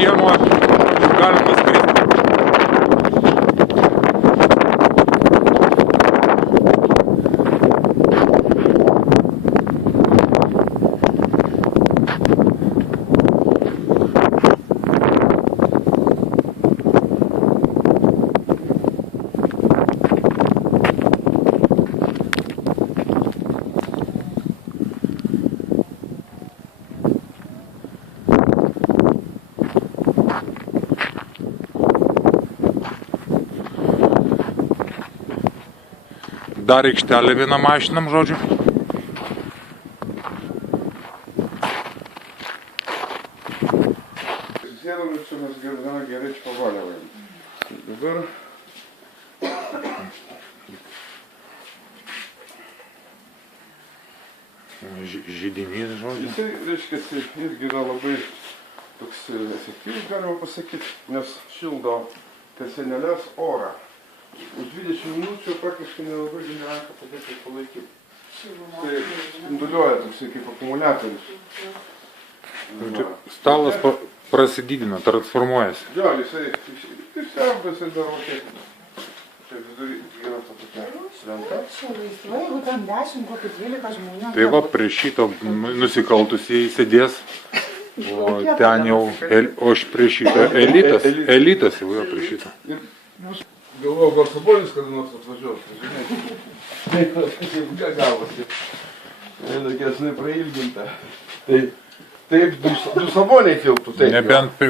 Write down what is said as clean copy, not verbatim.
Kiemo galima skristi. Dar aikštelė vieną mašinam, žodžiu. Susėdam ir čia mes gana gerai čia pavaliavim. Dabar Židinys, žodžiu. jisai, reiškia, irgi yra labai toks efektyvus, galima pasakyti, nes šildo tas senelės orą. Už 20 minučių praktiškai nelabai gali ranką padėti ir palaikyti. Tai spinduliuoja toksai kaip akumuliatorius. Stalas prasididina, transformuojasi. Jo, jisai serba, jisai dar rokiai. Čia vidury yra ta tokia lenta. Čia laisvai, jeigu ten 10, kokį 12 žmonių. Tai va, prie šito nusikaltusieji sėdės, o ten jau, o prie šito elitas jau prie šito. Galvojau, gal Sabonis kada nors atvažiuos, žinai. Taip, ką gavosi. Tai tokiesnai prailginta. Tai taip, du Saboniai tilptų. Nebent